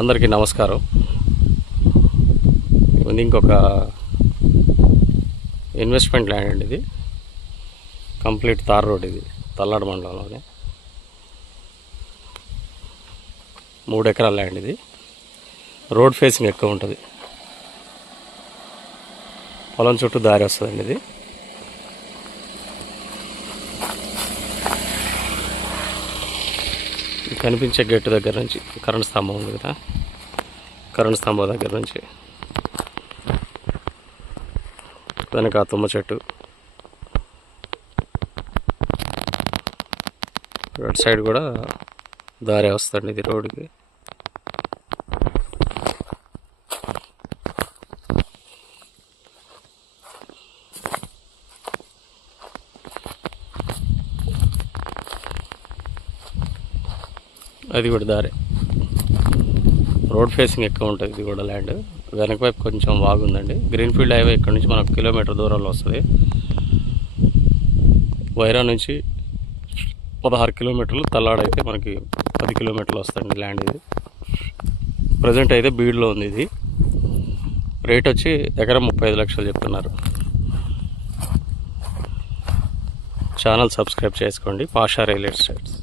అందరికీ నమస్కారం. ఇది ఇంకొక ఇన్వెస్ట్మెంట్ ల్యాండ్ అండి. ఇది కంప్లీట్ తార్ రోడ్. ఇది తల్లాడు మండలంలోనే 3 ఎకరాల ల్యాండ్. ఇది రోడ్ ఫేసింగ్ ఎక్కువ ఉంటుంది. పొలం చుట్టూ దారి వస్తుందండి. ఇది కనిపించే గేటు దగ్గర నుంచి కరెంట్ స్తంభం ఉంది కదా, కరెంట్ స్తంభం దగ్గర నుంచి వెనక తుమ్మ చెట్టు, అటు సైడ్ కూడా దారి వస్తుంది ఇది రోడ్డుకి. అది కూడా దారి, రోడ్ ఫేసింగ్ ఎక్కువ ఉంటుంది. ఇది కూడా ల్యాండ్ వెనక వైపు కొంచెం బాగుందండి. గ్రీన్ఫీల్డ్ హైవే ఇక్కడ నుంచి మనకు కిలోమీటర్ దూరంలో వస్తుంది. వైరా నుంచి 16 కిలోమీటర్లు, తల్లాడైతే మనకి 10 కిలోమీటర్లు వస్తుంది ల్యాండ్. ఇది ప్రజెంట్ అయితే బీడ్లో ఉంది. ఇది రేట్ వచ్చి ఎకరం 35 లక్షలు చెప్తున్నారు. ఛానల్ సబ్స్క్రైబ్ చేసుకోండి. Pasha real estates.